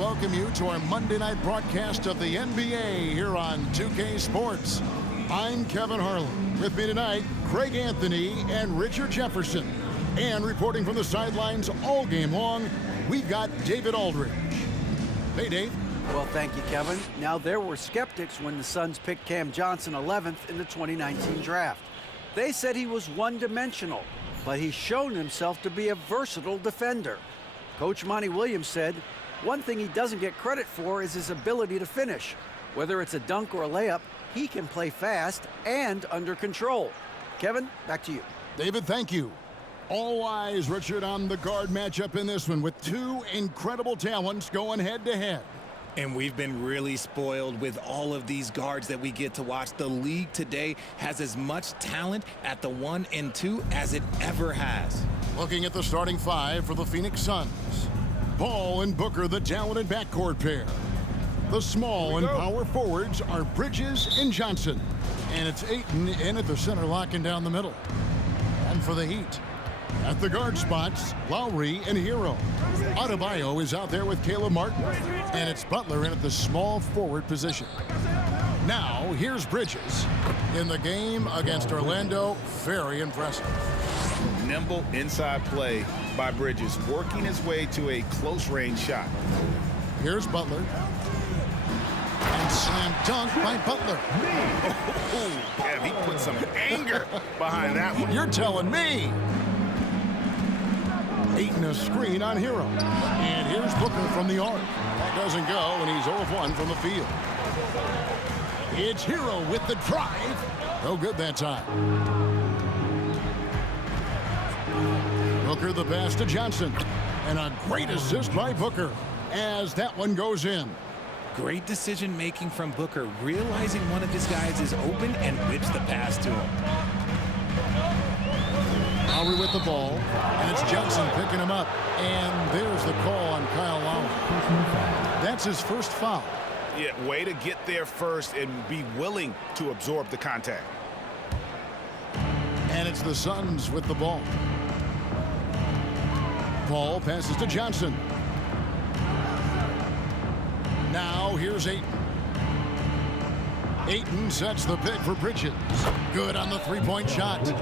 welcome you to our Monday night broadcast of the NBA here on 2K Sports. I'm Kevin Harlan. With me tonight, Craig Anthony and Richard Jefferson. And reporting from the sidelines all game long, we've got David Aldridge. Hey, Dave. Well, thank you, Kevin. Now, there were skeptics when the Suns picked Cam Johnson 11th in the 2019 draft. They said he was one-dimensional, but he's shown himself to be a versatile defender. Coach Monty Williams said, one thing he doesn't get credit for is his ability to finish. Whether it's a dunk or a layup, he can play fast and under control. Kevin, back to you. David, thank you. All eyes, Richard, on the guard matchup in this one with two incredible talents going head-to-head. And we've been really spoiled with all of these guards that we get to watch. The league today has as much talent at the 1 and 2 as it ever has. Looking at the starting five for the Phoenix Suns. Ball and Booker, the talented backcourt pair. The small and power forwards are Bridges and Johnson. And it's Ayton in at the center, locking down the middle. And for the Heat, at the guard spots, Lowry and Hero. Adebayo is out there with Caleb Martin. And it's Butler in at the small forward position. Now, here's Bridges. In the game against Orlando, very impressive. Nimble inside play by Bridges, working his way to a close-range shot. Here's Butler. And slam dunk by Butler. Oh, yeah, he put some anger behind that one. You're telling me. Ayton a screen on Hero. And here's Booker from the arc. That doesn't go, and he's 0 of 1 from the field. It's Hero with the drive. No good that time. Booker the pass to Johnson. And a great assist by Booker as that one goes in. Great decision-making from Booker, realizing one of his guys is open and whips the pass to him. Lowry with the ball, and it's Johnson picking him up. And there's the call on Kyle Lowry. That's his first foul. Yeah, way to get there first and be willing to absorb the contact. And it's the Suns with the ball. Ball passes to Johnson. Now here's Ayton. Ayton sets the pick for Bridges. Good on the three-point shot.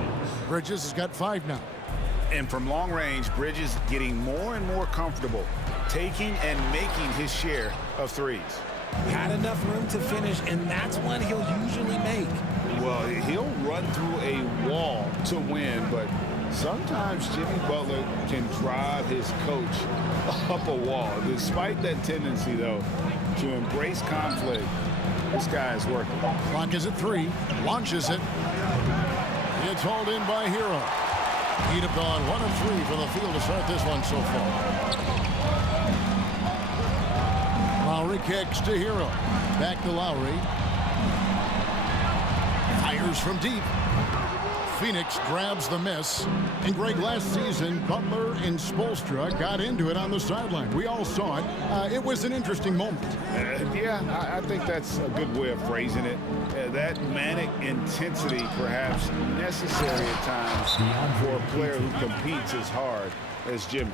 Bridges has got 5 now. And from long range, Bridges getting more and more comfortable taking and making his share of threes. Had enough room to finish, and that's one he'll usually make. Well, he'll run through a wall to win, but sometimes Jimmy Butler can drive his coach up a wall. Despite that tendency, though, to embrace conflict, this guy is working. Clock is at 3. Launches it. It's hauled in by Hero. He'd have gone 1 of 3 for the field to start this one so far. Lowry kicks to Hero. Back to Lowry. Fires from deep. Phoenix grabs the miss. And Greg, last season, Butler and Spoelstra got into it on the sideline. We all saw it. It was an interesting moment. Yeah, I think that's a good way of phrasing it. That manic intensity, perhaps necessary at times for a player who competes as hard as Jimmy.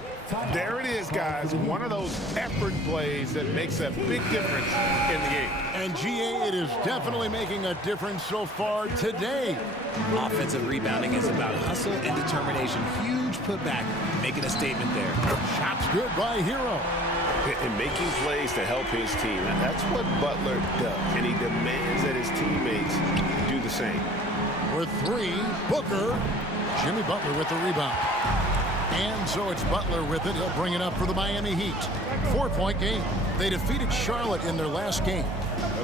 There it is, guys. One of those effort plays that makes a big difference in the game. And GA, it is definitely making a difference so far today. Offensive rebounding is about hustle and determination. Huge putback, making a statement there. Shots good by Hero. And making plays to help his team. That's what Butler does, and he demands that his teammates do the same. With 3, Booker. Jimmy Butler with the rebound. And so it's Butler with it. He'll bring it up for the Miami Heat. 4-point game. They defeated Charlotte in their last game.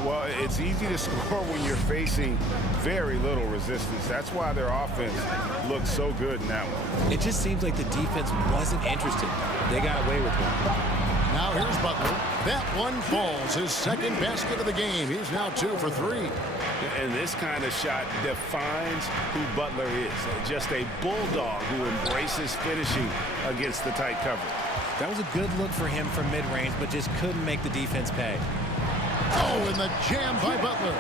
Well, it's easy to score when you're facing very little resistance. That's why their offense looks so good in that one. It just seems like the defense wasn't interested. They got away with it. Now here's Butler. That one falls. His second basket of the game. He's now 2 for 3. And this kind of shot defines who Butler is. Just a bulldog who embraces finishing against the tight cover. That was a good look for him from mid-range, but just couldn't make the defense pay. Oh, and the jam by Butler.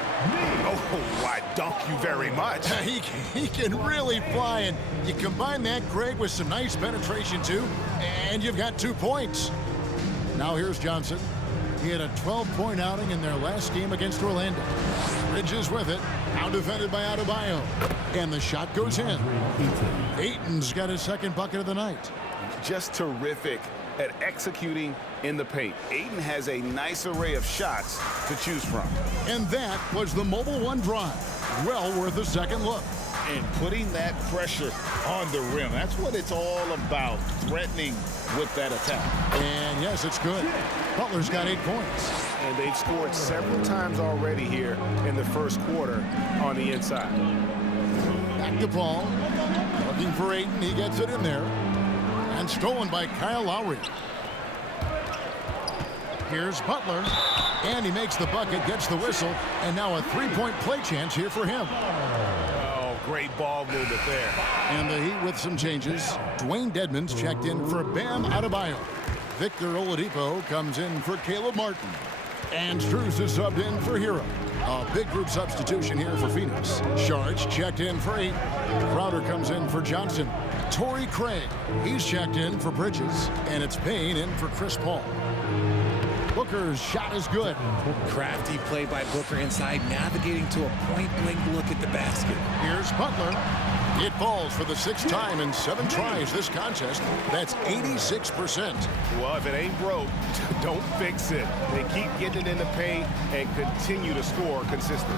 Oh, I dunk you very much. He can really fly, and you combine that, Greg, with some nice penetration, too, and you've got 2 points. Now here's Johnson. He had a 12-point outing in their last game against Orlando. Bridges with it. Now defended by Adebayo. And the shot goes in. Ayton's got his second bucket of the night. Just terrific at executing in the paint. Ayton has a nice array of shots to choose from. And that was the Mobile One drive. Well worth a second look. And putting that pressure on the rim. That's what it's all about, threatening with that attack. And yes, it's good. Butler's got 8 points. And they've scored several times already here in the first quarter on the inside. Back to Paul. Looking for Ayton. He gets it in there. And stolen by Kyle Lowry. Here's Butler. And he makes the bucket, gets the whistle. And now a 3-point play chance here for him. Great ball movement there. And the Heat with some changes. Dwayne Dedmon's checked in for Bam Adebayo. Victor Oladipo comes in for Caleb Martin. And Strus is subbed in for Hero. A big group substitution here for Phoenix. Sharge checked in for 8. Crowder comes in for Johnson. Torrey Craig, he's checked in for Bridges. And it's Payne in for Chris Paul. Booker's shot is good. Crafty play by Booker inside, navigating to a point-blank look at the basket. Here's Butler. It falls for the 6th time in 7 tries this contest. That's 86%. Well, if it ain't broke, don't fix it. They keep getting it in the paint and continue to score consistently.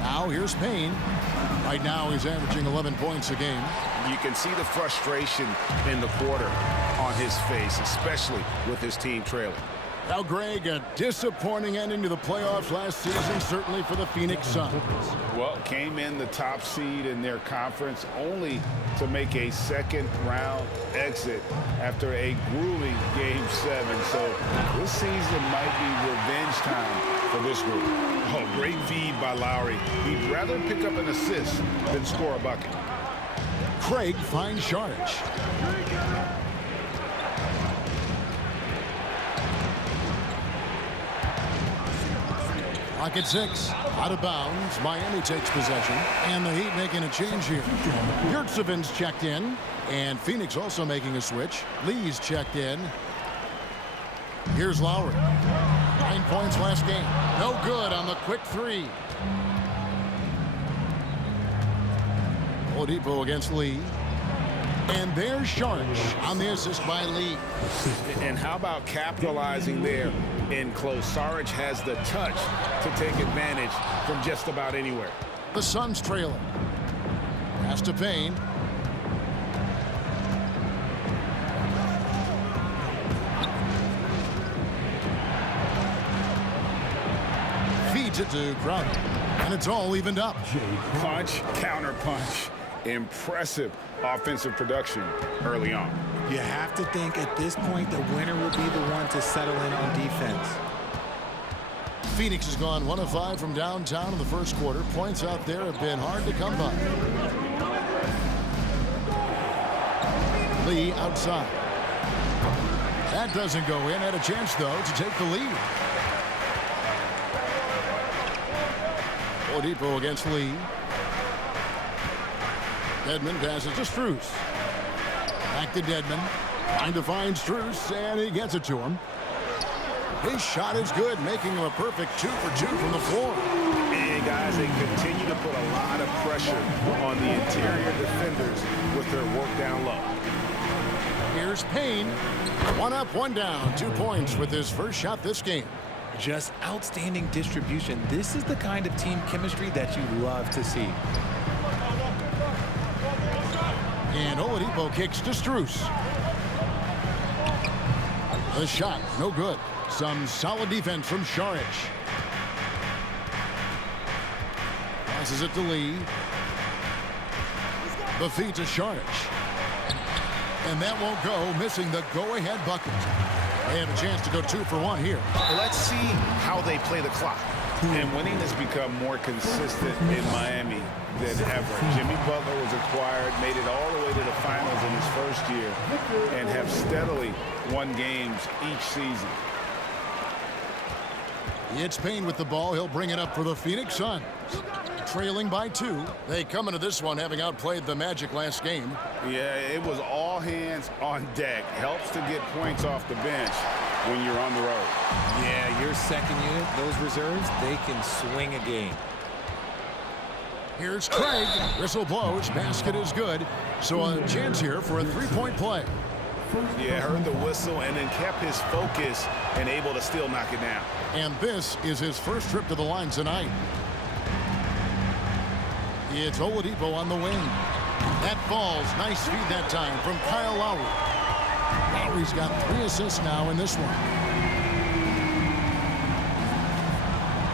Now here's Payne. Right now he's averaging 11 points a game. You can see the frustration in the quarter on his face, especially with his team trailing. Now, Greg, a disappointing ending to the playoffs last season, certainly for the Phoenix Suns. Well, came in the top seed in their conference only to make a second-round exit after a grueling Game 7. So this season might be revenge time for this group. Oh, great feed by Lowry. He'd rather pick up an assist than score a bucket. Craig finds Sharge. Clock at 6. Out of bounds. Miami takes possession. And the Heat making a change here. Yurtseven's checked in. And Phoenix also making a switch. Lee's checked in. Here's Lowry. 9 points last game. No good on the quick 3. Oladipo against Lee. And there's Sharge on the assist by Lee. And how about capitalizing there in close? Saric has the touch to take advantage from just about anywhere. The Suns trailing. Pass to Payne. Feeds it to Crowder. And it's all evened up. Punch, counter punch. Impressive offensive production early on. You have to think at this point the winner will be the one to settle in on defense. Phoenix has gone 1 of 5 from downtown in the first quarter. Points out there have been hard to come by. Lee outside. That doesn't go in. Had a chance, though, to take the lead. Oladipo against Lee. Dedmon passes to Strus. Back to Dedmon. Trying to find Strus, and he gets it to him. His shot is good, making him a perfect 2 for 2 from the floor. And guys, they continue to put a lot of pressure on the interior defenders with their work down low. Here's Payne. 1 up, 1 down. 2 points with his first shot this game. Just outstanding distribution. This is the kind of team chemistry that you love to see. And Oladipo kicks to Strus. The shot, no good. Some solid defense from Saric. Passes it to Lee. The feed to Saric. And that won't go, missing the go-ahead bucket. They have a chance to go 2 for 1 here. Let's see how they play the clock. And winning has become more consistent in Miami than ever. Jimmy Butler was acquired, made it all the way to the finals in his first year, and have steadily won games each season. It's Payne with the ball. He'll bring it up for the Phoenix Suns. Trailing by 2. They come into this one having outplayed the Magic last game. Yeah, it was all hands on deck. Helps to get points off the bench when you're on the road. Yeah, second unit, those reserves, they can swing a game. Here's Craig. Whistle blows. Basket is good. So a chance here for a three-point play. Yeah, heard the whistle and then kept his focus and able to still knock it down. And this is his first trip to the line tonight. It's Oladipo on the wing. That falls. Nice feed that time from Kyle Lowry. Lowry's got 3 assists now in this one.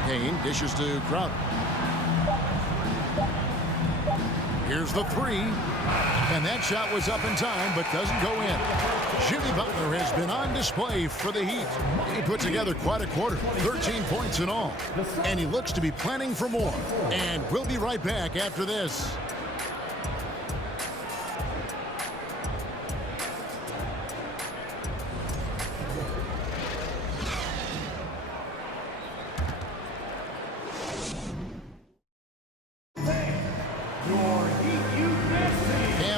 Kane dishes to Crowder. Here's the 3. And that shot was up in time, but doesn't go in. Jimmy Butler has been on display for the Heat. He put together quite a quarter, 13 points in all. And he looks to be planning for more. And we'll be right back after this.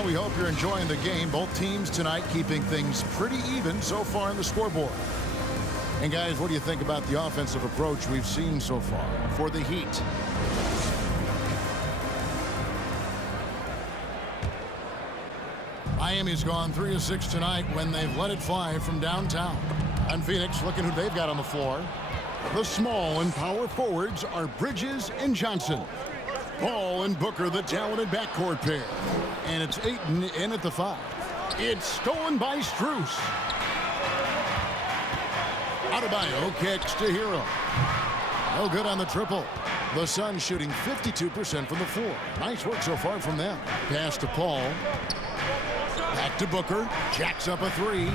We hope you're enjoying the game. Both teams tonight keeping things pretty even so far on the scoreboard. And guys, what do you think about the offensive approach we've seen so far for the Heat? Miami's gone 3 of 6 tonight when they've let it fly from downtown. And Phoenix, looking who they've got on the floor. The small and power forwards are Bridges and Johnson. Paul and Booker, the talented backcourt pair. And it's Ayton in at the 5. It's stolen by Strus. Adebayo kicks to Hero. No good on the triple. The Suns shooting 52% from the floor. Nice work so far from them. Pass to Paul. Back to Booker. Jacks up a 3.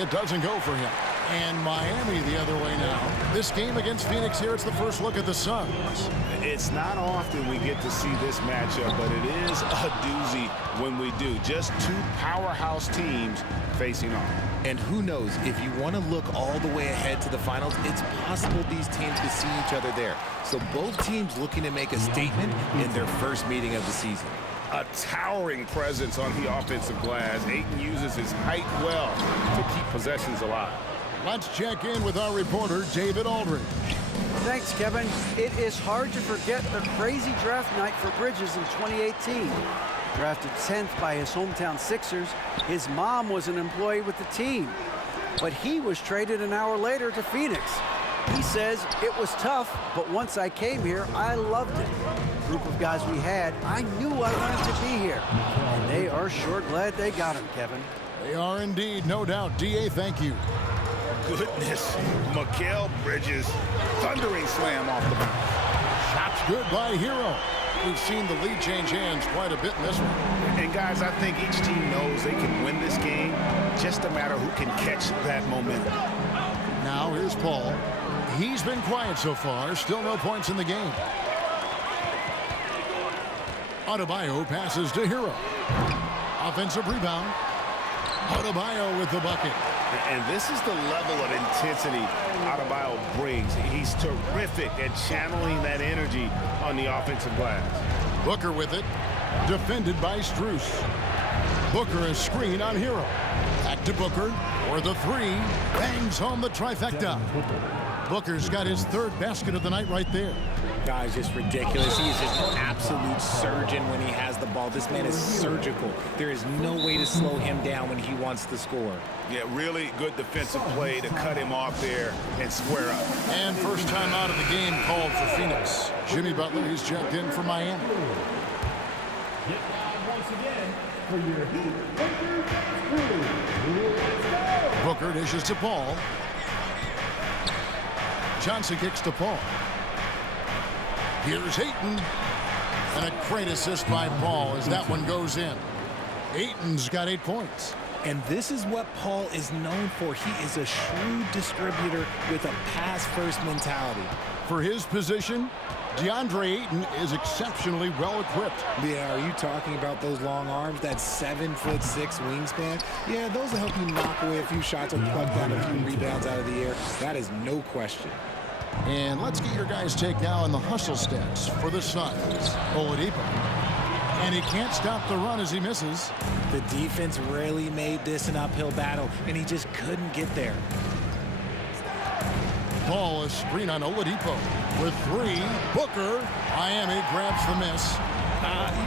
It doesn't go for him. And Miami the other way now. This game against Phoenix here, it's the first look at the Suns. It's not often we get to see this matchup, but it is a doozy when we do. Just 2 powerhouse teams facing off. And who knows, if you want to look all the way ahead to the finals, it's possible these teams could see each other there. So both teams looking to make a statement in their first meeting of the season. A towering presence on the offensive glass. Ayton uses his height well to keep possessions alive. Let's check in with our reporter, David Aldridge. Thanks, Kevin. It is hard to forget the crazy draft night for Bridges in 2018. Drafted 10th by his hometown Sixers, his mom was an employee with the team. But he was traded an hour later to Phoenix. He says, it was tough, but once I came here, I loved it. The group of guys we had, I knew I wanted to be here. And they are sure glad they got him, Kevin. They are indeed, no doubt. D.A., thank you. Goodness, Mikal Bridges, thundering slam off the bounce. Shots good by Hero. We've seen the lead change hands quite a bit in this one. And guys, I think each team knows they can win this game, just a matter who can catch that momentum. Now here's Paul. He's been quiet so far, still no points in the game. Adebayo passes to Hero. Offensive rebound. Adebayo with the bucket. And this is the level of intensity Adebayo brings. He's terrific at channeling that energy on the offensive glass. Booker with it. Defended by Strus. Booker a screen on Hero. Back to Booker for the 3. Bangs home the trifecta. Booker's got his 3rd basket of the night right there. Guy's just ridiculous. He is just an absolute surgeon when he has the ball. This man is surgical. There is no way to slow him down when he wants to score. Yeah, really good defensive play to cut him off there and square up. And first time out of the game called for Phoenix. Jimmy Butler, he's checked in for Miami. Get down once again for your Heat. Booker dishes to Paul. Johnson kicks to Paul. Here's Ayton. And a great assist by Paul as that one goes in. Ayton's got 8 points. And this is what Paul is known for. He is a shrewd distributor with a pass-first mentality. For his position, DeAndre Ayton is exceptionally well-equipped. Yeah, are you talking about those long arms, that 7'6" wingspan? Yeah, those will help you knock away a few shots or pluck down a few rebounds out of the air. That is no question. And let's get your guys' take now on the hustle stats for the Suns. Oladipo. And he can't stop the run as he misses. The defense really made this an uphill battle, and he just couldn't get there. ball, a screen on Oladipo. With 3, Booker. Miami grabs the miss.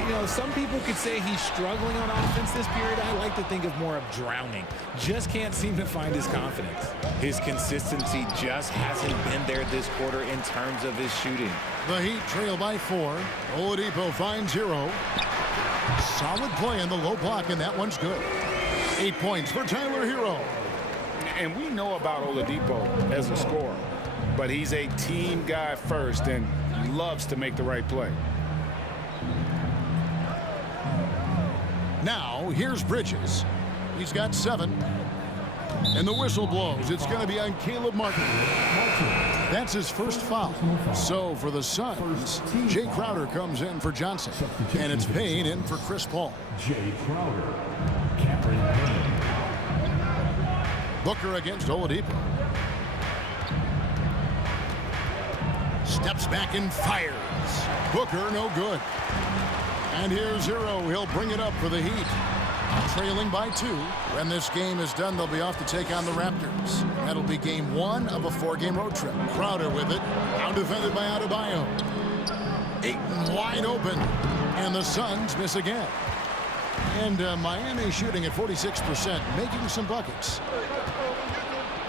You know, some people could say he's struggling on offense this period. I like to think of more of drowning. Just can't seem to find his confidence. His consistency just hasn't been there this quarter in terms of his shooting. The Heat trail by 4. Oladipo finds Hero. Solid play in the low block, and that one's good. 8 points for Tyler Hero. And we know about Oladipo as a scorer, but he's a team guy first and loves to make the right play. Now, here's Bridges. He's got 7. And the whistle blows. It's going to be on Caleb Martin. That's his first foul. So for the Suns, Jay Crowder comes in for Johnson. And it's Payne in for Chris Paul. Jay Crowder. Cameron Payne. Booker against Oladipo. Steps back and fires. Booker, no good. And here's Hero. He'll bring it up for the Heat. Trailing by 2. When this game is done, they'll be off to take on the Raptors. That'll be game 1 of a 4-game road trip. Crowder with it. Now defended by Adebayo. Ayton wide open. And the Suns miss again. And Miami shooting at 46%, making some buckets.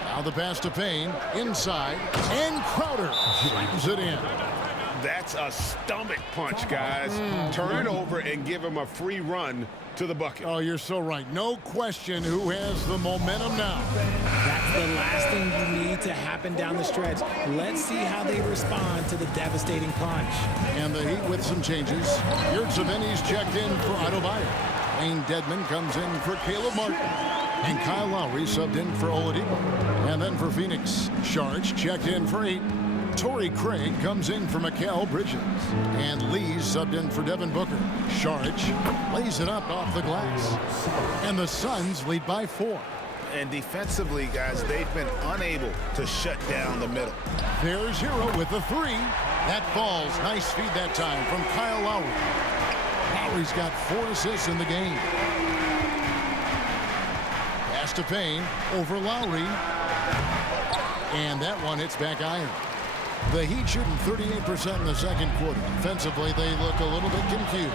Now the pass to Payne. Inside. And Crowder slams it in. That's a stomach punch, guys. Turn it over and give him a free run to the bucket. Oh, you're so right. No question who has the momentum now. That's the last thing you need to happen down the stretch. Let's see how they respond to the devastating punch. And the Heat with some changes. Yurtseven's checked in for Adebayo. Wayne Dedmon comes in for Caleb Martin. And Kyle Lowry subbed in for Oladipo. And then for Phoenix, Sharge checked in for 8. Torrey Craig comes in for Mikal Bridges. And Lee subbed in for Devin Booker. Sharge lays it up off the glass. And the Suns lead by 4. And defensively, guys, they've been unable to shut down the middle. There's Hero with the 3. That falls. Nice feed that time from Kyle Lowry. Lowry's got 4 assists in the game. Pass to Payne over Lowry. And that one hits back iron. The Heat shooting 38% in the second quarter. Offensively, they look a little bit confused.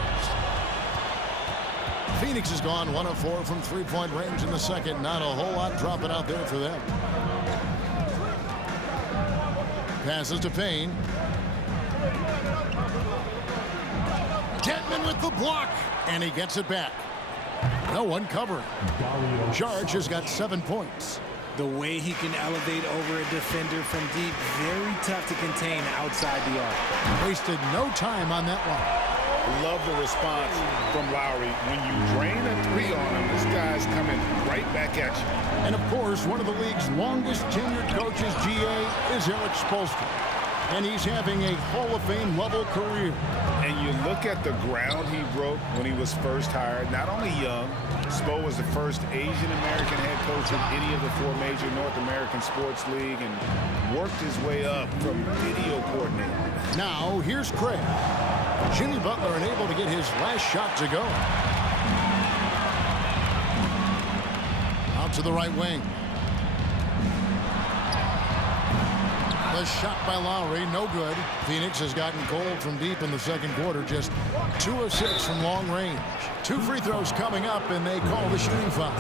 Phoenix has gone 1 of 4 from three-point range in the second. Not a whole lot dropping out there for them. Passes to Payne. Dedmon with the block. And he gets it back. No one covering. Sharge has got 7 points. The way he can elevate over a defender from deep, very tough to contain outside the arc. Wasted no time on that one. Love the response from Lowry. When you drain a 3 on him, this guy's coming right back at you. And of course, one of the league's longest tenured coaches, GA, is Eric Spoelstra. And he's having a Hall of Fame level career. And you look at the ground he broke when he was first hired. Not only young, Spo was the first Asian-American head coach in any of the 4 major North American sports league and worked his way up from video coordinator. Now, here's Craig. Jimmy Butler unable to get his last shot to go. Out to the right wing. The shot by Lowry, no good. Phoenix has gotten cold from deep in the second quarter. Just 2 of 6 from long range. 2 free throws coming up, and they call the shooting foul.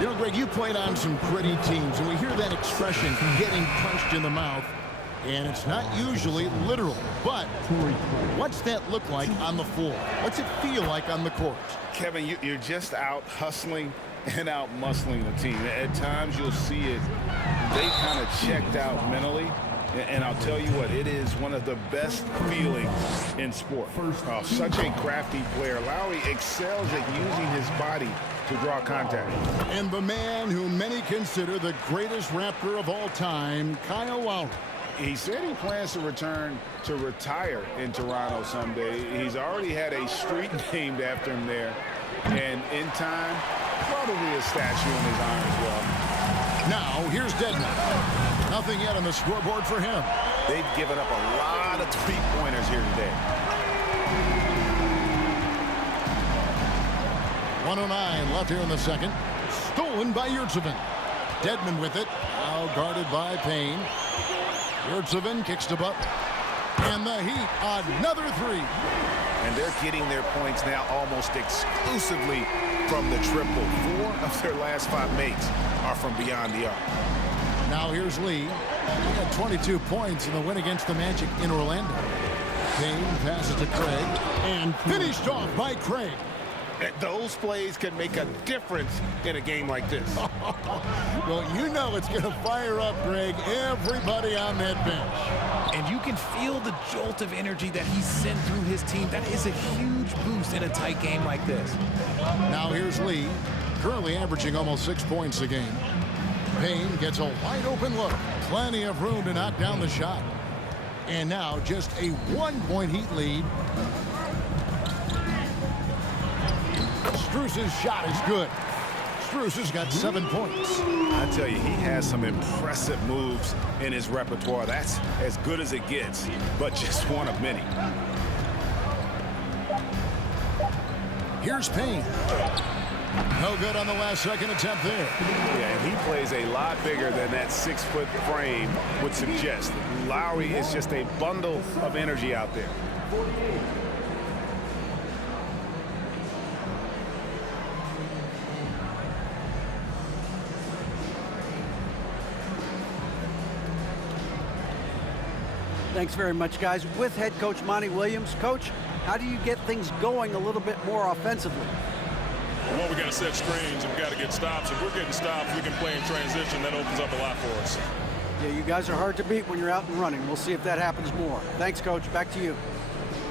You know, Greg, you played on some gritty teams, and we hear that expression, getting punched in the mouth. And it's not usually literal, but what's that look like on the floor? What's it feel like on the court? Kevin, you're just out hustling and out muscling the team. At times you'll see it, they kind of checked out mentally. And I'll tell you what, it is one of the best feelings in sport. Such a crafty player. Lowry excels at using his body to draw contact. And the man who many consider the greatest Raptor of all time, Kyle Lowry. He said he plans to return to retire in Toronto someday. He's already had a street named after him there. And in time, probably a statue in his honor as well. Now, here's Dedmon. Nothing yet on the scoreboard for him. They've given up a lot of three-pointers here today. 1:09 left here in the second. Stolen by Yurtseven. Dedmon with it. Now guarded by Payne. Yurtsevin kicks to Butler. And the Heat, another three. And they're getting their points now almost exclusively from the triple. 4 of their last 5 makes are from beyond the arc. Now here's Lee. He had 22 points in the win against the Magic in Orlando. Payne passes to Craig and finished off by Craig. Those plays can make a difference in a game like this. Well, you know it's going to fire up, Greg, everybody on that bench. And you can feel the jolt of energy that he sent through his team. That is a huge boost in a tight game like this. Now here's Lee, currently averaging almost 6 points a game. Payne gets a wide open look. Plenty of room to knock down the shot. And now just a 1-point Heat lead. Strus's shot is good. Strus has got 7 points. I tell you, he has some impressive moves in his repertoire. That's as good as it gets, but just one of many. Here's Payne. No good on the last second attempt there. Yeah, and he plays a lot bigger than that 6-foot frame would suggest. Lowry is just a bundle of energy out there. Thanks very much, guys. With head coach Monty Williams. Coach, how do you get things going a little bit more offensively? Well, we got to set screens and we got to get stops. If we're getting stops, we can play in transition. That opens up a lot for us. Yeah, you guys are hard to beat when you're out and running. We'll see if that happens more. Thanks, Coach. Back to you.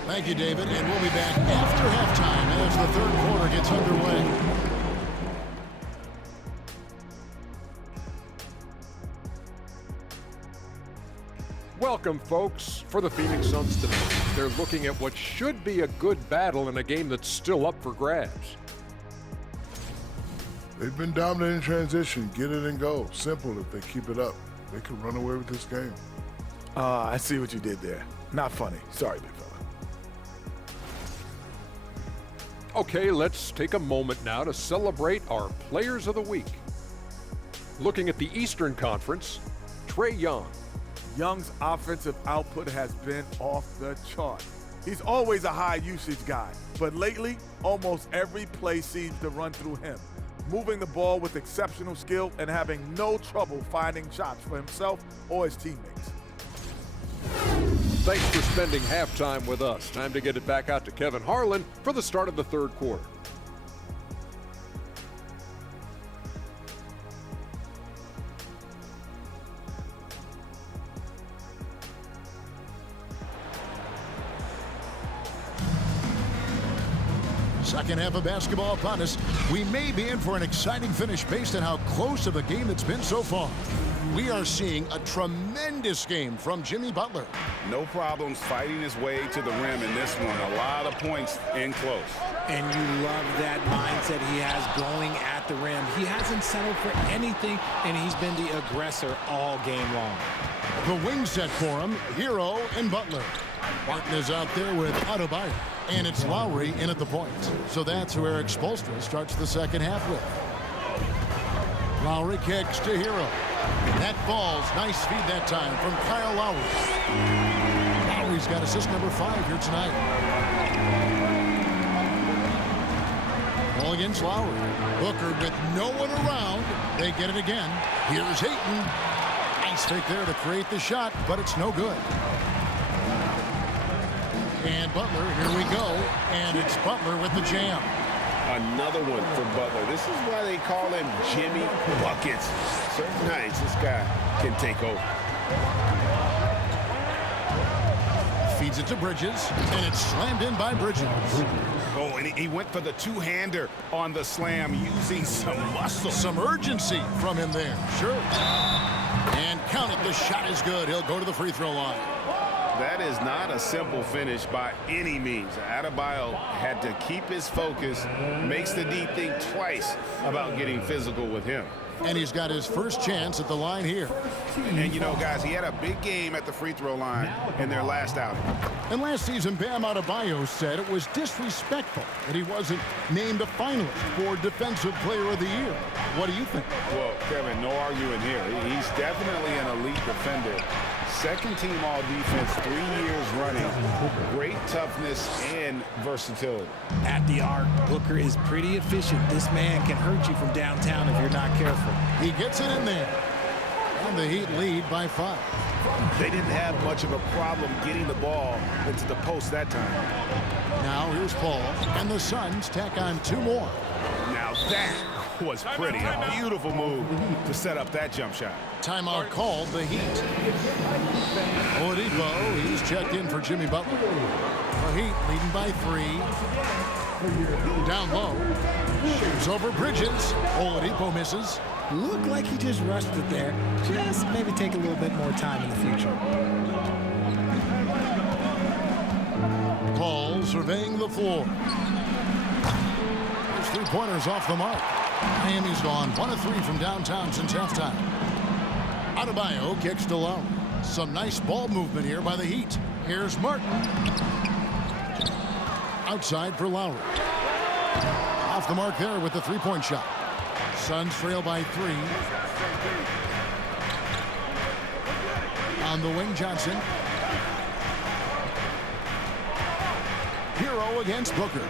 Thank you, David. And we'll be back after halftime as the third quarter gets underway. Welcome, folks. For the Phoenix Suns tonight, they're looking at what should be a good battle in a game that's still up for grabs. They've been dominant in transition. Get it and go. Simple. If they keep it up, they can run away with this game. I see what you did there. Not funny. Sorry, big fella. Okay, let's take a moment now to celebrate our Players of the Week. Looking at the Eastern Conference, Trae Young. Young's offensive output has been off the chart. He's always a high usage guy, but lately, almost every play seems to run through him, moving the ball with exceptional skill and having no trouble finding shots for himself or his teammates. Thanks for spending halftime with us. Time to get it back out to Kevin Harlan for the start of the third quarter. Second half of basketball upon us. We may be in for an exciting finish based on how close of a game it's been so far. We are seeing a tremendous game from Jimmy Butler. No problems fighting his way to the rim in this one. A lot of points in close. And you love that mindset he has going at the rim. He hasn't settled for anything, and he's been the aggressor all game long. The wing set for him, Hero and Butler. Martin is out there with Adebayo, and it's Lowry in at the point. So that's who Eric Spoelstra starts the second half with. Lowry kicks to Hero. That falls. Nice feed that time from Kyle Lowry. Lowry's got assist number 5 here tonight. Ball against Lowry. Booker with no one around. They get it again. Here's Ayton. Nice fake there to create the shot, but it's no good. And Butler, here we go. And it's Butler with the jam. Another one for Butler. This is why they call him Jimmy Buckets. Certain nights, this guy can take over. Feeds it to Bridges, and it's slammed in by Bridges. Oh, and he went for the two-hander on the slam using some muscle. Some urgency from him there. Sure. And count it. The shot is good. He'll go to the free throw line. That is not a simple finish by any means. Adebayo had to keep his focus, makes the D think twice about getting physical with him. And he's got his first chance at the line here. And you know, guys, he had a big game at the free throw line in their last outing. And last season, Bam Adebayo said it was disrespectful that he wasn't named a finalist for Defensive Player of the Year. What do you think? Well, Kevin, no arguing here. He's definitely an elite defender. Second team all defense 3 years running. Great toughness and versatility. At the arc, Booker is pretty efficient. This man can hurt you from downtown if you're not careful. He gets it in there. And the Heat lead by 5. They didn't have much of a problem getting the ball into the post that time. Now here's Paul, and the Suns tack on 2 more. Now that was pretty. A beautiful move to set up that jump shot. Timeout called the Heat. Oladipo, he's checked in for Jimmy Butler. The Heat leading by 3. Down low. Shoots over Bridges. Oladipo misses. Looked like he just rushed it there. Just maybe take a little bit more time in the future. Paul surveying the floor. His 3-pointers off the mark. Miami's gone 1 of 3 from downtown since halftime. Adebayo kicks to Lowry. Some nice ball movement here by the Heat. Here's Martin. Outside for Lowry. Off the mark there with the 3-point shot. Suns trail by 3. On the wing, Johnson. Hero against Booker.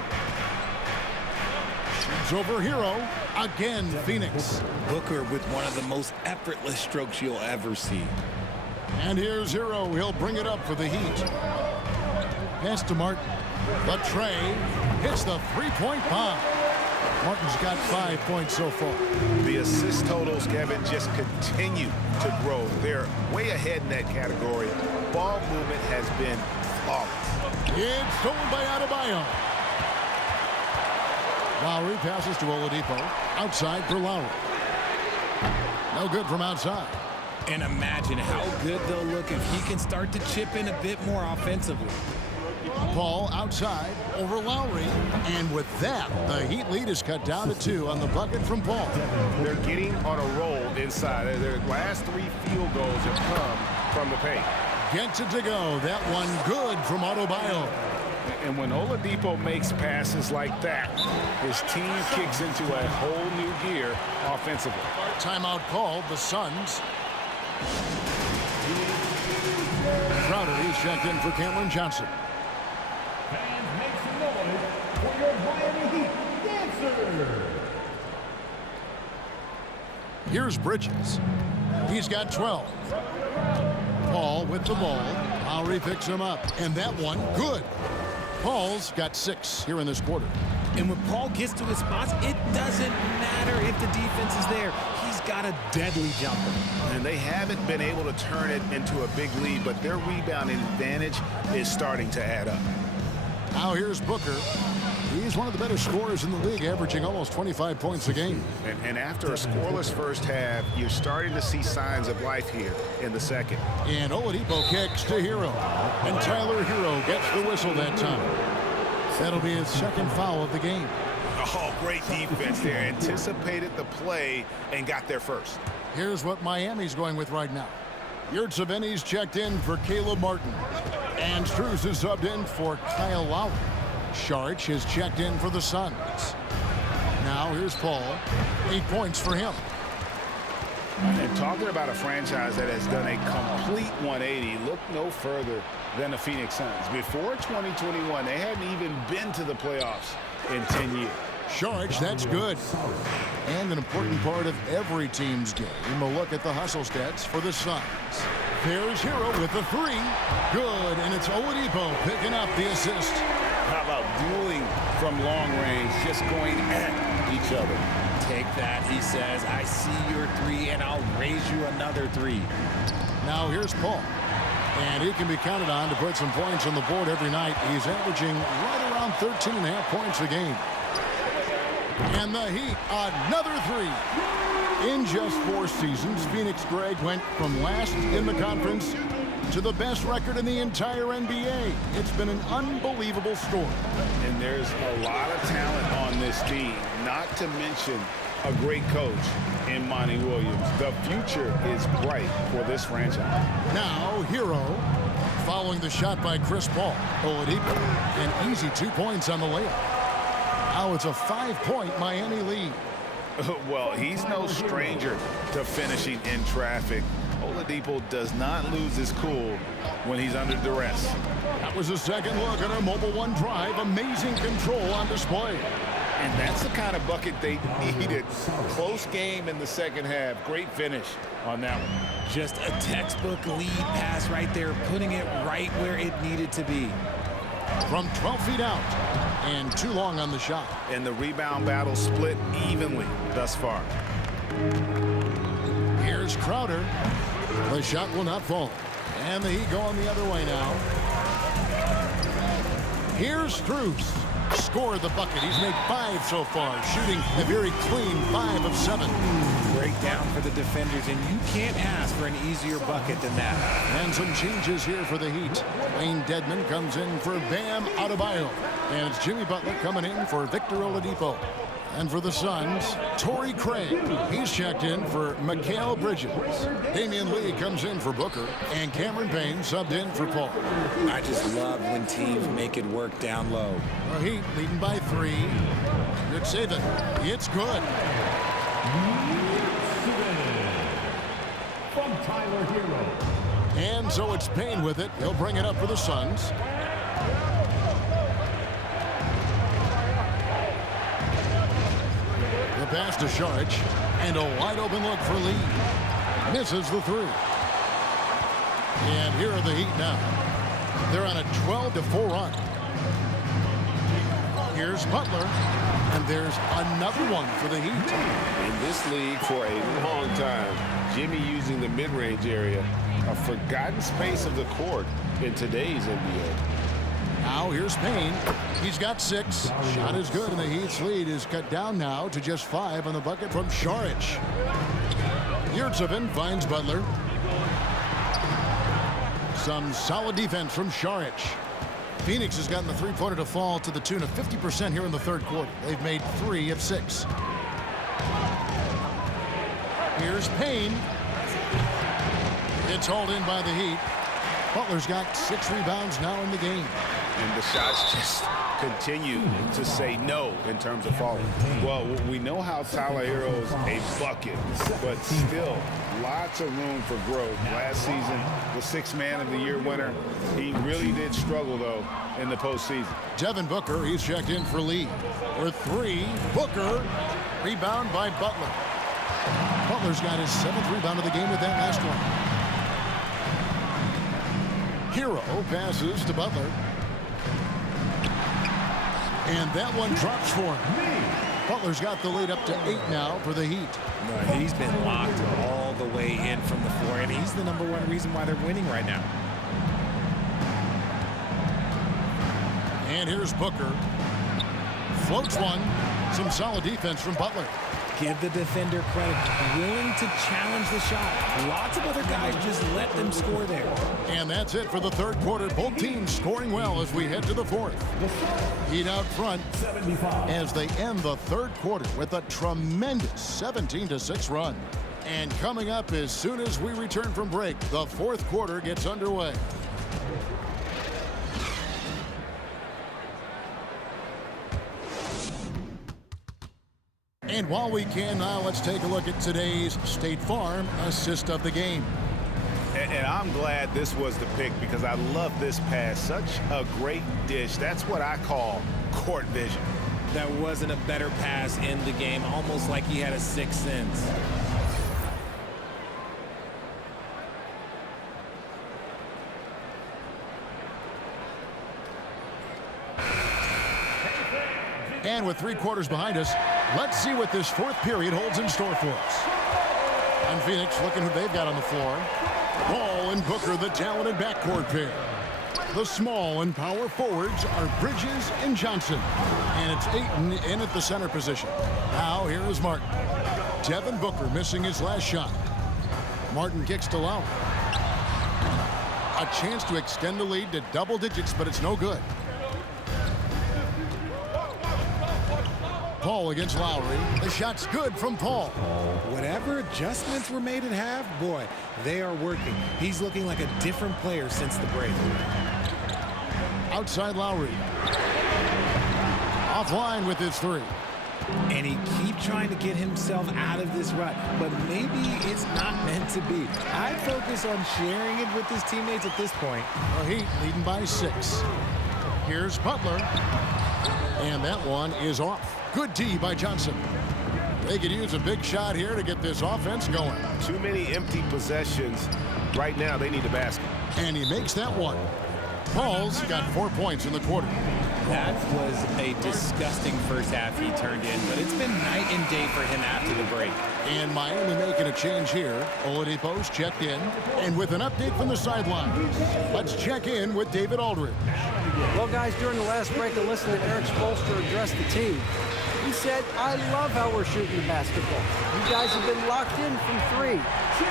Shoots over Hero. Again, Phoenix. Booker with one of the most effortless strokes you'll ever see. And here's Hero. He'll bring it up for the Heat. Pass to Martin. The tray hits the 3-point bomb. Martin's got 5 points so far. The assist totals, Kevin, just continue to grow. They're way ahead in that category. Ball movement has been flawless. It's stolen by Adebayo. Lowry passes to Oladipo. Outside for Lowry. No good from outside. And imagine how good they'll look if he can start to chip in a bit more offensively. Paul outside over Lowry. And with that, the Heat lead is cut down to 2 on the bucket from Paul. They're getting on a roll inside. Their last 3 field goals have come from the paint. Gets it to go. That one good from Adebayo. And when Oladipo makes passes like that, his team kicks into a whole new gear offensively. Timeout called, the Suns. Crowder is checked in for Cameron Johnson. Fans, make some noise for your Miami Heat dancer. Here's Bridges. He's got 12. Paul with the ball. Lowry picks him up. And that one, good. Paul's got 6 here in this quarter. And when Paul gets to his spots, it doesn't matter if the defense is there. He's got a deadly jumper. And they haven't been able to turn it into a big lead, but their rebounding advantage is starting to add up. Now here's Booker. He's one of the better scorers in the league, averaging almost 25 points a game. And after a scoreless first half, you're starting to see signs of life here in the second. And Oladipo kicks to Hero. And Tyler Hero gets the whistle that time. That'll be his 2nd foul of the game. Oh, great defense there. Anticipated the play and got there first. Here's what Miami's going with right now. Yurtseveni's checked in for Caleb Martin. And Struz is subbed in for Kyle Lowry. Saric is checked in for the Suns. Now here's Paul. 8 points for him. And talking about a franchise that has done a complete 180, look no further than the Phoenix Suns. Before 2021, they hadn't even been to the playoffs in 10 years. Saric, that's good. And an important part of every team's game, a look at the hustle stats for the Suns. There's Hero with the 3. Good, and it's Oladipo picking up the assist. How about dueling from long range, just going at each other? Take that, he says. I see your 3, and I'll raise you another 3. Now here's Paul. And he can be counted on to put some points on the board every night. He's averaging right around 13.5 points a game. And the Heat, another 3. In just 4 seasons, Phoenix, Greg, went from last in the conference to the best record in the entire NBA. It's been an unbelievable story. And there's a lot of talent on this team, not to mention a great coach in Monty Williams. The future is bright for this franchise. Now, Hero, following the shot by Chris Paul. Oladipo, an easy 2 points on the layup. Now it's a 5-point Miami lead. Well, he's no stranger to finishing in traffic. Oladipo does not lose his cool when he's under duress. That was a second look at our Mobile One drive. Amazing control on display. And that's the kind of bucket they needed. Close game in the second half. Great finish on that one. Just a textbook lead pass right there, putting it right where it needed to be. From 12 feet out, and too long on the shot. And the rebound battle split evenly thus far. Here's Crowder. The shot will not fall. And the Heat going the other way now. Here's Strus. Scored the bucket. He's made 5 so far, shooting a very clean 5 of 7. Breakdown for the defenders, and you can't ask for an easier bucket than that. And some changes here for the Heat. Wayne Dedmon comes in for Bam Adebayo. And it's Jimmy Butler coming in for Victor Oladipo. And for the Suns, Torrey Craig. He's checked in for Mikal Bridges. Damian Lee comes in for Booker. And Cameron Payne subbed in for Paul. I just love when teams make it work down low. The Heat leading by 3. Good saving. It's good. From Tyler Hero. And so it's Payne with it. He'll bring it up for the Suns. The pass to Saric, and a wide open look for Lee. Misses the 3. And here are the Heat now. They're on a 12-4 run. Here's Butler, and there's another one for the Heat. In this league for a long time, Jimmy using the mid-range area, a forgotten space of the court in today's NBA. Now here's Payne. He's got 6. Shot is good, and the Heat's lead is cut down now to just 5 on the bucket from Saric. Yurtsevin finds Butler. Some solid defense from Saric. Phoenix has gotten the three-pointer to fall to the tune of 50% here in the third quarter. They've made 3 of 6. Here's Payne. It's hauled in by the Heat. Butler's got 6 rebounds now in the game. And the shots just continue to say no in terms of falling. Well, we know how Tyler Hero's a bucket, but still lots of room for growth. Last season, the 6th Man of the Year winner. He really did struggle, though, in the postseason. Devin Booker, he's checked in for Lee. For 3, Booker, rebound by Butler. Butler's got his 7th rebound of the game with that last one. Hero passes to Butler. And that one drops for him. Butler's got the lead up to 8 now for the Heat. He's been locked all the way in from the floor, and he's the #1 reason why they're winning right now. And here's Booker. Floats one. Some solid defense from Butler. Give the defender credit. Willing to challenge the shot. Lots of other guys just let them score there. And that's it for the third quarter. Both teams scoring well as we head to the fourth. Heat out front as they end the third quarter with a tremendous 17-6 run. And coming up as soon as we return from break, the fourth quarter gets underway. And while we can now, let's take a look at today's State Farm assist of the game. And I'm glad this was the pick because I love this pass. Such a great dish. That's what I call court vision. That wasn't a better pass in the game, almost like he had a sixth sense. And with 3 quarters behind us, let's see what this fourth period holds in store for us. And Phoenix looking who they've got on the floor. Ball and Booker, the talented backcourt pair. The small and power forwards are Bridges and Johnson. And it's Ayton in at the center position. Now here is Martin. Devin Booker missing his last shot. Martin kicks to Lowry. A chance to extend the lead to double digits, but it's no good. Paul against Lowry. The shot's good from Paul. Whatever adjustments were made at half, boy, they are working. He's looking like a different player since the break. Outside Lowry. Offline with his 3. And he keeps trying to get himself out of this rut, but maybe it's not meant to be. I'd focus on sharing it with his teammates at this point. The Heat leading by 6. Here's Butler. And that one is off. Good D by Johnson. They could use a big shot here to get this offense going. Too many empty possessions. Right now, they need the basket. And he makes that one. Paul's got 4 points in the quarter. That was a disgusting first half he turned in, but it's been night and day for him after the break. And Miami making a change here. Oladipo's checked in. And with an update from the sideline, let's check in with David Aldridge. Well, guys, during the last break, I listened to Eric Spoelstra address the team. He said, I love how we're shooting the basketball. You guys have been locked in from 3.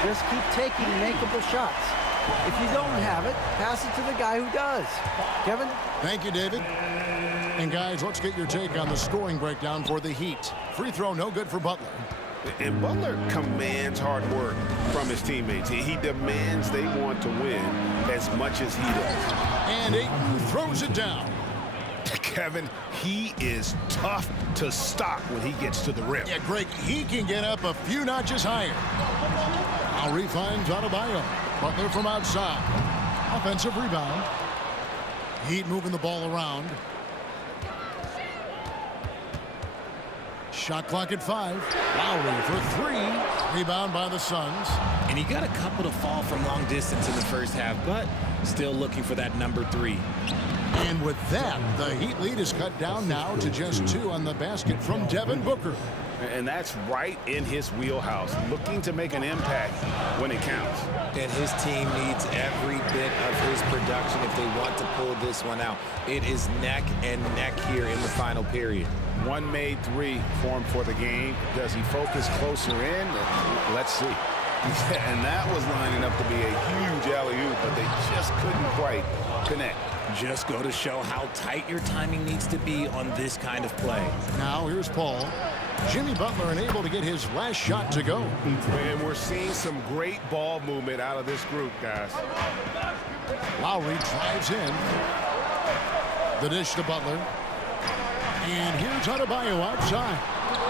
Just keep taking makeable shots. If you don't have it, pass it to the guy who does. Kevin? Thank you, David. And guys, let's get your take on the scoring breakdown for the Heat. Free throw no good for Butler. And Butler commands hard work from his teammates. He demands they want to win as much as he does. And Ayton throws it down. Kevin, he is tough to stop when he gets to the rim. Yeah, Greg, he can get up a few notches higher. Lowry finds Adebayo. Butler from outside. Offensive rebound. Heat moving the ball around. Shot clock at 5. Lowry for 3. Rebound by the Suns. And he got a couple to fall from long distance in the first half, but still looking for that number 3. And with that, the Heat lead is cut down now to just 2 on the basket from Devin Booker. And that's right in his wheelhouse, looking to make an impact when it counts. And his team needs every bit of his production if they want to pull this one out. It is neck and neck here in the final period. One made 3 for him for the game. Does he focus closer in? Let's see. And that was lining up to be a huge alley-oop, but they just couldn't quite connect. Just go to show how tight your timing needs to be on this kind of play. Now here's Paul. Jimmy Butler unable to get his last shot to go. And we're seeing some great ball movement out of this group, guys. Lowry drives in. The dish to Butler. And here's Adebayo outside.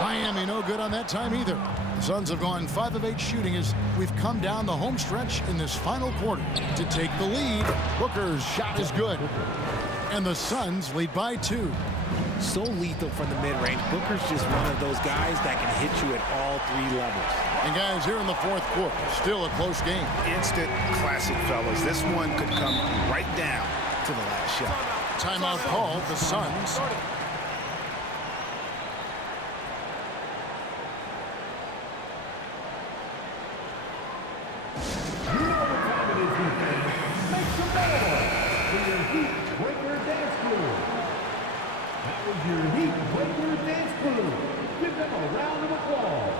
Miami no good on that time either. The Suns have gone 5 of 8 shooting as we've come down the home stretch in this final quarter to take the lead. Booker's shot is good. And the Suns lead by 2. So lethal from the mid-range. Booker's just one of those guys that can hit you at all 3 levels. And guys, here in the 4th quarter, still a close game. Instant classic, fellas. This one could come right down to the last shot. Timeout called, the Suns. Your Heat Breaker Dance Crew. Give them a round of applause.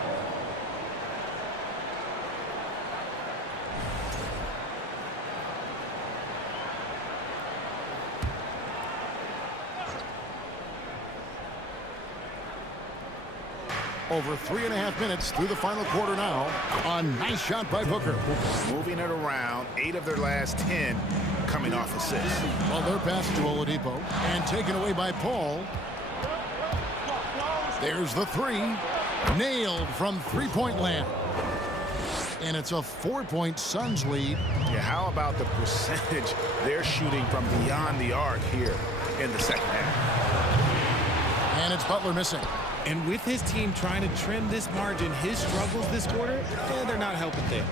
Over 3.5 minutes through the final quarter now. A nice shot by Booker. Moving it around, 8 of their last 10 coming off assists. Well, they're passed to Oladipo and taken away by Paul. There's the 3. Nailed from three-point land. And it's a 4-point Suns lead. Yeah, how about the percentage they're shooting from beyond the arc here in the second half? And it's Butler missing. And with his team trying to trim this margin, his struggles this quarter, they're not helping things.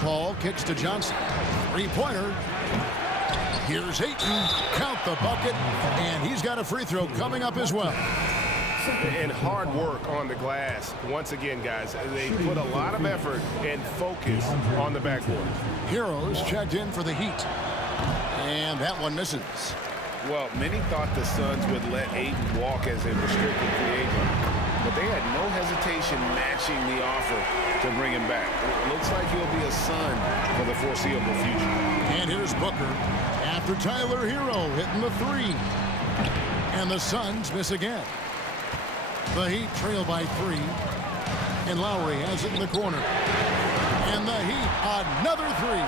Paul kicks to Johnson. 3-pointer. Here's Ayton. Count the bucket. And he's got a free throw coming up as well. And hard work on the glass. Once again, guys, they put a lot of effort and focus on the backboard. Heroes checked in for the Heat. And that one misses. Well, many thought the Suns would let Ayton walk as a restricted free agent, but they had no hesitation matching the offer to bring him back. It looks like he'll be a Sun for the foreseeable future. And here's Booker after Tyler Hero hitting the 3. And the Suns miss again. The Heat trail by 3. And Lowry has it in the corner. And the Heat, another 3.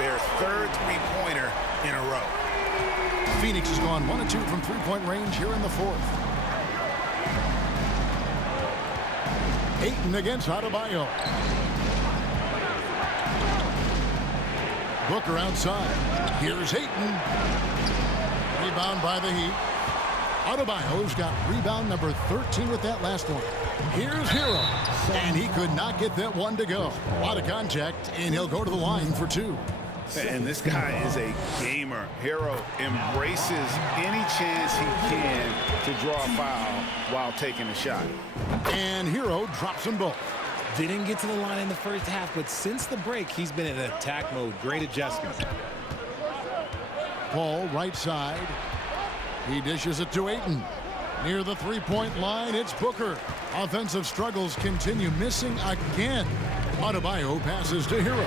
Their third three-pointer in a row. Phoenix has gone 1 of 2 from 3-point range here in the 4th. Ayton against Adebayo. Booker outside. Here's Ayton. Rebound by the Heat. Adebayo's got rebound number 13 with that last one. Here's Hero. And he could not get that one to go. A lot of contact, and he'll go to the line for two. And this guy is a gamer. Hero embraces any chance he can to draw a foul while taking a shot. And Hero drops them both. Didn't get to the line in the first half, but since the break, he's been in attack mode. Great adjustment. Paul, right side. He dishes it to Ayton. Near the three-point line, it's Booker. Offensive struggles continue, missing again. Adebayo passes to Hero.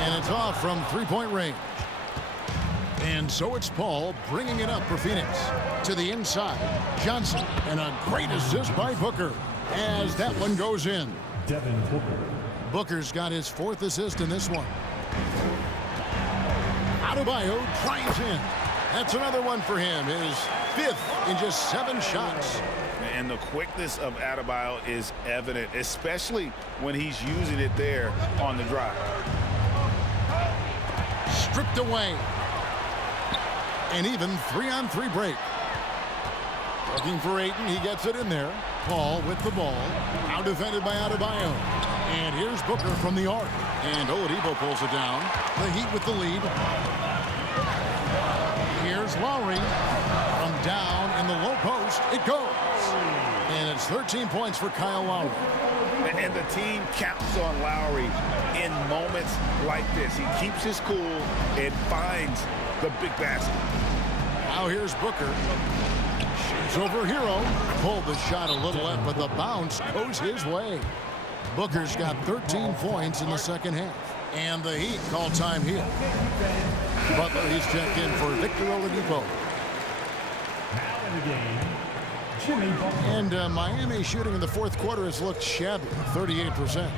And it's off from three-point range. And so it's Paul bringing it up for Phoenix. To the inside, Johnson. And a great assist by Booker as that one goes in. Devin Booker. Booker's got his fourth assist in this one. Adebayo drives in. That's another one for him. His fifth in just 7 shots. And the quickness of Adebayo is evident, especially when he's using it there on the drive. Stripped away. And even 3-on-3 break. Looking for Ayton. He gets it in there. Paul with the ball. Now defended by Adebayo. And here's Booker from the arc. And Oladipo pulls it down. The Heat with the lead. Here's Lowry. From down in the low post. It goes. And it's 13 points for Kyle Lowry. And the team counts on Lowry in moments like this. He keeps his cool and finds the big basket. Now here's Booker. Shoots over Hero. Pulled the shot a little left, but the bounce goes his way. Booker's got 13 points in the second half. And the Heat call time here. Butler, he's checked in for Victor Oladipo. Now in the game, Jimmy Butler. And Miami shooting in the fourth quarter has looked shabby, 38%.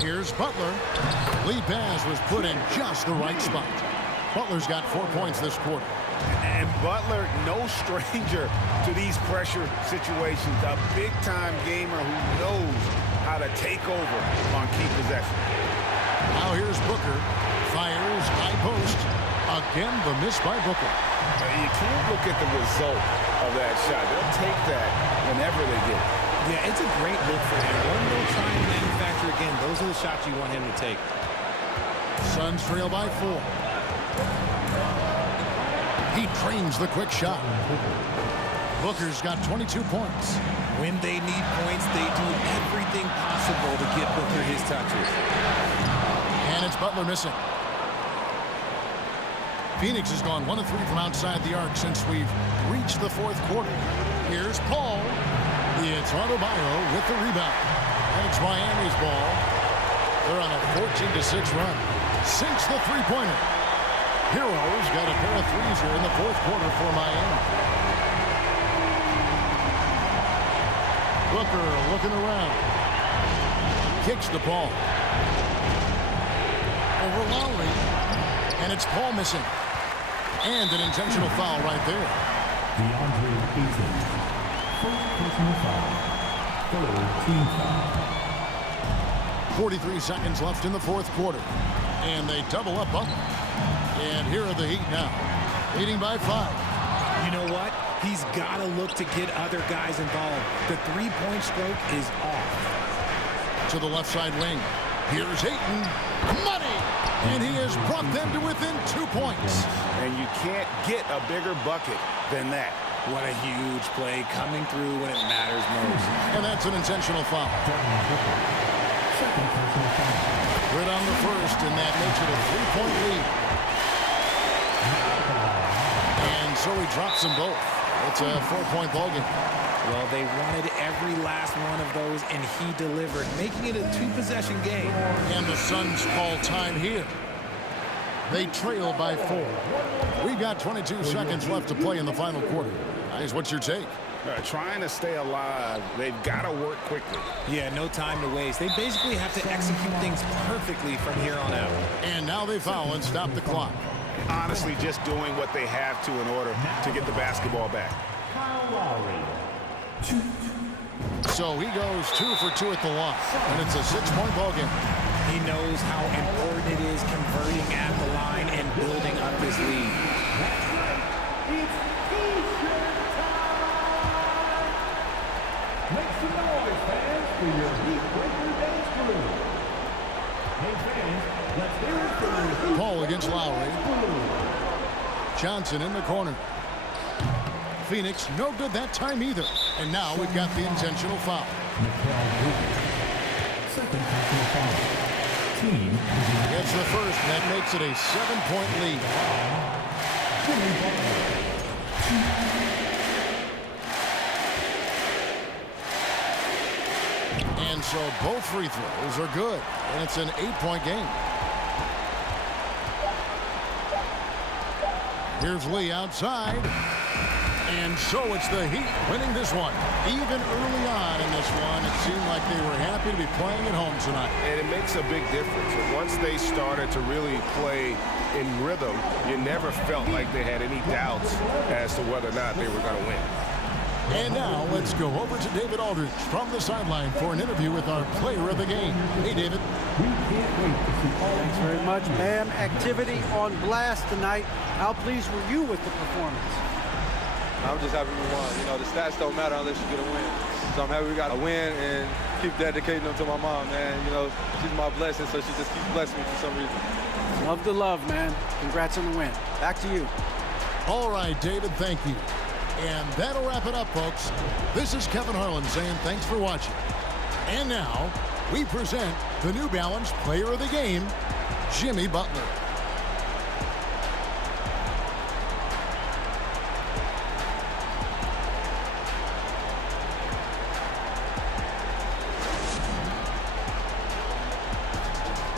Here's Butler. Lead pass was put in just the right spot. Butler's got 4 points this quarter. And Butler, no stranger to these pressure situations. A big-time gamer who knows how to take over on key possession. Now here's Booker. Fires, high post. Again, the miss by Booker. You can't look at the result of that shot. They'll take that whenever they get it. Yeah, it's a great look for him. One little try and manufacture again. Those are the shots you want him to take. Suns trail by 4. He trains the quick shot. Booker's got 22 points. When they need points, they do everything possible to get Booker his touches. And it's Butler missing. Phoenix has gone 1 of 3 from outside the arc since we've reached the fourth quarter. Here's Paul. It's Adebayo with the rebound. And it's Miami's ball. They're on a 14-6 run. Sinks the three-pointer. Hero's got a pair of threes here in the fourth quarter for Miami. Booker looking around. Kicks the ball. Over Lowry. And it's Paul missing. And an intentional foul right there. DeAndre Ayton. First personal foul. Third team foul. 43 seconds left in the fourth quarter. And they double up Butler. And here are the Heat now, leading by 5. You know what? He's got to look to get other guys involved. The three-point stroke is off. To the left side wing. Here's Ayton. Money! And he has brought them to within 2 points. And you can't get a bigger bucket than that. What a huge play coming through when it matters most. And that's an intentional foul. Second personal foul. Good on the first, and that makes it a 3-point lead. And so he drops them both. It's a 4-point ball game. Well, they wanted every last one of those, and he delivered, making it a 2-possession game. And the Suns call time here. They trail by 4. We've got 22 seconds left to play in the final quarter. Guys, what's your take? Trying to stay alive, they've got to work quickly. Yeah, no time to waste. They basically have to execute things perfectly from here on out. And now they foul and stop the clock. Honestly, just doing what they have to in order to get the basketball back. Kyle Lowry. 2. So he goes 2 for 2 at the line, and it's a 6-point ball game. He knows how important it is converting at the line and building up his lead. It's T-shirt time! Make some noise, fans, for your Heat Breaker Dance crew. Hey, fans, let's hear it for your Heat Paul against Lowry. Johnson in the corner. Phoenix no good that time either. And now we've got the intentional foul. Second personal foul. Team Gets the first, and that makes it a 7-point lead. Jimmy Butler. And so both free throws are good, and it's an 8-point game. Here's Lee outside. And so it's the Heat winning this one. Even early on in this one, it seemed like they were happy to be playing at home tonight. And it makes a big difference. And once they started to really play in rhythm, you never felt like they had any doubts as to whether or not they were going to win. And now let's go over to David Aldridge from the sideline for an interview with our player of the game. Hey, David. We can't wait to see all Thanks very much, Bam. Activity on blast tonight. How pleased were you with the performance? I'm just happy we won. You know, the stats don't matter unless you get a win. So I'm happy we got a win and keep dedicating them to my mom, man. You know, she's my blessing, so she just keeps blessing me for some reason. Love the love, man. Congrats on the win. Back to you. All right, David, thank you. And that'll wrap it up, folks. This is Kevin Harlan saying thanks for watching. And now, we present the New Balance Player of the Game, Jimmy Butler.